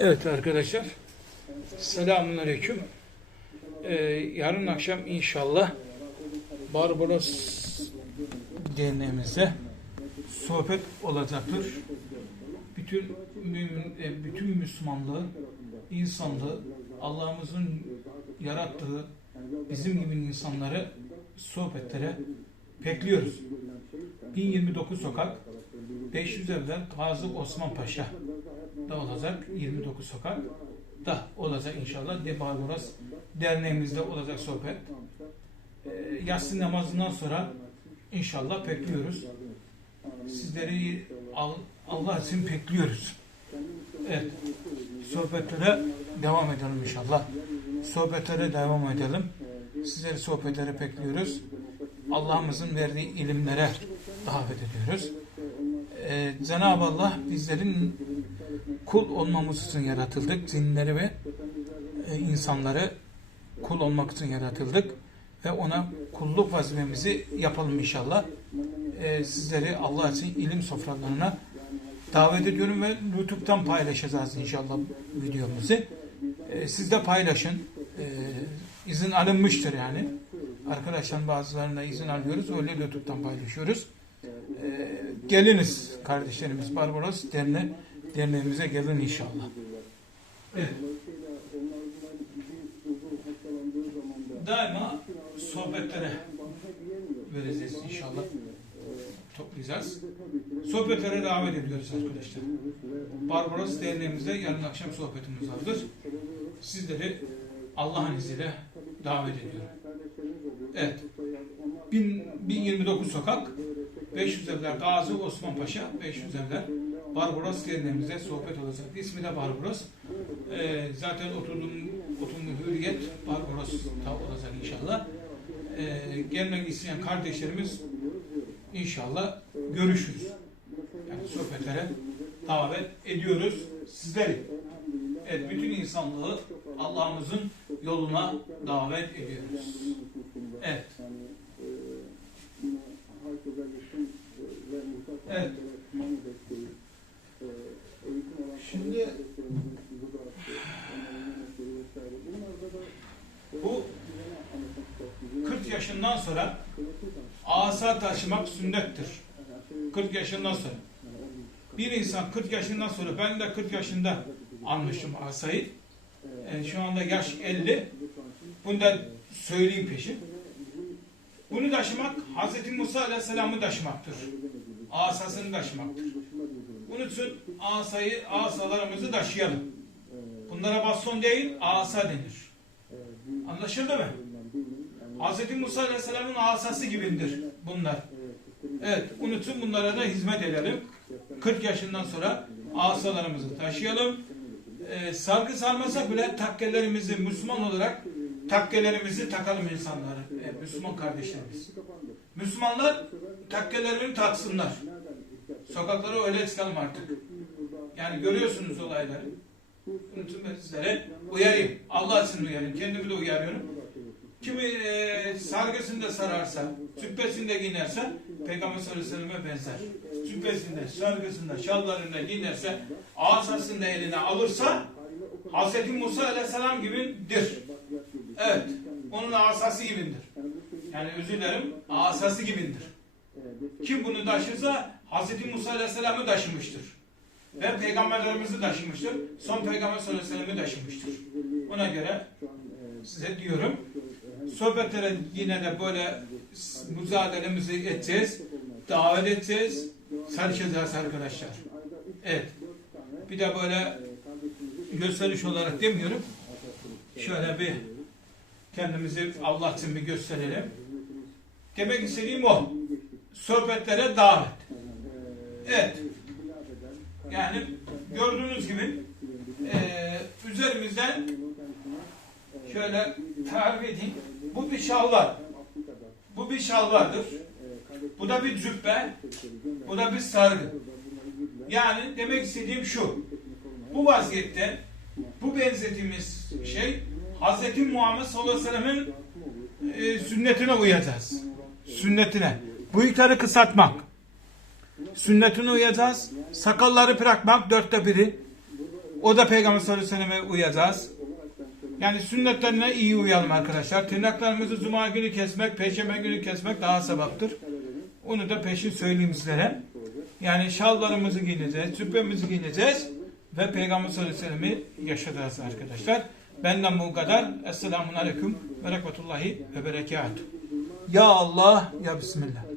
Evet arkadaşlar. Selamünaleyküm. Ee, yarın akşam inşallah Barbaros derneğimizde sohbet olacaktır. Bütün mümin, e, bütün Müslümanlığı, insanlığı, Allah'ımızın yarattığı bizim gibi insanları sohbetlere bekliyoruz. 1029 sokak 500 evler Gazi Osman Paşa da olacak. 29 sokak da olacak inşallah. De Barbaros derneğimizde olacak sohbet. Ee, yatsı namazından sonra inşallah bekliyoruz. Sizleri Al- Allah için bekliyoruz. Evet. Sohbetlere devam edelim inşallah. Sohbetlere devam edelim. Sizleri sohbetlere bekliyoruz. Allah'ımızın verdiği ilimlere davet ediyoruz. Ee, Cenab-ı Allah bizlerin kul olmamız için yaratıldık. Cinleri ve e, insanları kul olmak için yaratıldık. Ve ona kulluk vazifemizi yapalım inşallah. Ee, sizleri Allah için ilim sofralarına davet ediyorum ve YouTube'dan paylaşacağız inşallah videomuzu. Ee, siz de paylaşın. İzin alınmıştır yani. Arkadaşlar bazılarına izin alıyoruz. Öyle YouTube'dan paylaşıyoruz. Geliniz kardeşlerimiz Barbaros derne derneğimize gelin inşallah. Evet. Daima sohbetlere vereceğiz inşallah. Toplayacağız. Sohbetlere davet ediyoruz arkadaşlar. Barbaros derneğimizde yarın akşam sohbetimiz vardır. Sizleri Allah'ın izniyle davet ediyorum. Evet. 1000 1029 sokak 500 evler Gazi Osman Paşa 500 evler Barbaros derneğimizde sohbet olacak. İsmi de Barbaros. Ee, zaten oturduğum oturduğum hürriyet Barbaros'ta olacak inşallah. Ee, gelmek isteyen kardeşlerimiz inşallah görüşürüz. Yani sohbetlere davet ediyoruz sizleri. Evet, bütün insanlığı Allah'ımızın yoluna davet ediyoruz. Evet. Şimdi bu 40 yaşından sonra asa taşımak sünnettir. 40 yaşından sonra. Bir insan 40 yaşından sonra ben de 40 yaşında almışım asayı. E, şu anda yaş 50. Bundan söyleyeyim peşin. Bunu taşımak Hz. Musa Aleyhisselam'ı taşımaktır. Asasını taşımaktır. Bunun için asayı, asalarımızı taşıyalım. Bunlara baston değil, asa denir. Anlaşıldı mı? Hz. Musa Aleyhisselam'ın asası gibidir bunlar. Evet, unutun bunlara da hizmet edelim. 40 yaşından sonra asalarımızı taşıyalım. Ee, sargı sarmasak bile takkelerimizi Müslüman olarak takkelerimizi takalım insanlara. Ee, Müslüman kardeşlerimiz. Müslümanlar takkelerini taksınlar. Sokaklara öyle çıkalım artık. Yani görüyorsunuz olayları. Unutun ben sizlere uyarayım. Allah için uyarayım. Kendimi de uyarıyorum. Kimi e, sargısında sararsa, cübbesinde giyinerse Peygamber sallallahu aleyhi ve selleme benzer. Cübbesinde, sargısında, şallarında giyinirse, asasını da eline alırsa Hz. Musa aleyhisselam gibidir. Evet, onun asası gibidir. Yani özür dilerim, asası gibidir. Kim bunu taşırsa Hz. Musa aleyhisselamı taşımıştır. Ve peygamberlerimizi taşımıştır. Son peygamber sallallahu aleyhi ve sellem'i taşımıştır. Ona göre size diyorum, sohbetlere yine de böyle mücadelemizi edeceğiz, davet edeceğiz, sarışacağız arkadaşlar. Evet. Bir de böyle gösteriş olarak demiyorum. Şöyle bir kendimizi Allah için bir gösterelim. Demek istediğim o. Sohbetlere davet. Evet. Yani gördüğünüz gibi eee üzerimizden şöyle tarif edeyim. Bu bir şalvar. Bu bir şalvardır. Bu da bir cübbe. Bu da bir sargı. Yani demek istediğim şu. Bu vaziyette bu benzediğimiz şey Hz. Muhammed sallallahu aleyhi ve sellem'in e, sünnetine uyacağız. Sünnetine. Bıyıkları kısaltmak. Sünnetine uyacağız. Sakalları bırakmak dörtte biri. O da Peygamber sallallahu aleyhi ve selleme uyacağız. Yani sünnetlerine iyi uyalım arkadaşlar. Tırnaklarımızı cuma günü kesmek, perşembe günü kesmek daha sevaptır. Onu da peşin söyleyeyim sizlere. Yani şallarımızı giyineceğiz, cübbemizi giyineceğiz ve Peygamber sallallahu aleyhi ve sellem'i yaşayacağız arkadaşlar. Benden bu kadar. Esselamun aleyküm ve rahmetullahi ve berekatuhu. Ya Allah, ya Bismillah.